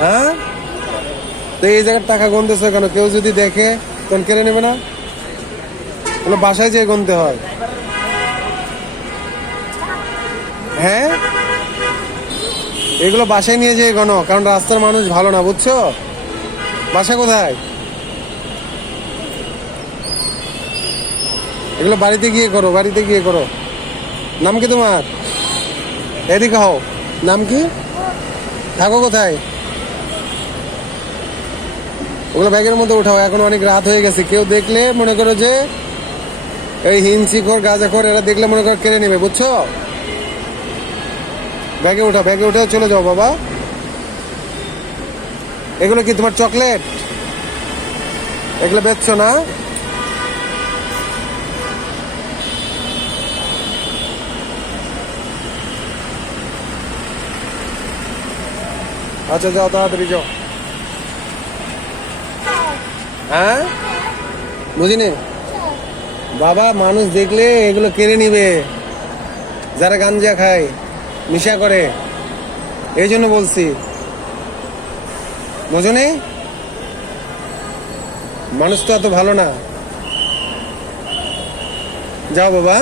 হ্যাঁ, তো এই জায়গার টাকা গুনতেছো কেন? কেউ যদি দেখে তখন কেড়ে নেবে না? ওগুলো বাসায় যেয়ে গুনতে হয়। হ্যাঁ, এগুলো বাসায় নিয়ে যেয়ে গনো, কারণ রাস্তার মানুষ ভালো না, বুঝছো? বাসা কোথায়? এগুলো বাড়িতে গিয়ে করো, বাড়িতে গিয়ে করো। নাম কি তোমার? এদিকে হও। নাম কি? থাকো কোথায়? ওগুলো ব্যাগের মধ্যে উঠাও, এখন অনেক রাত হয়ে গেছে। কেউ দেখলে মনে করো যে এই হিংসিখোর গাঁজাখোর, এরা দেখলে মনে করো কেড়ে নেবে, বুঝছো? ব্যাগে উঠাও, ব্যাগে উঠে চলে যাও বাবা। এগুলো কি তোমার চকলেট? এগুলো বেচছো না? আচ্ছা যাও, তাড়াতাড়ি যাও। হ্যাঁ, বুঝিনি বাবা। মানুষ দেখলে এগুলো কেড়ে নিবে, যারা গাঞ্জা খায়, নেশা করে, এই জন্য বলছি, বুঝনি? মানুষ তো এত ভালো না। যাও বাবা।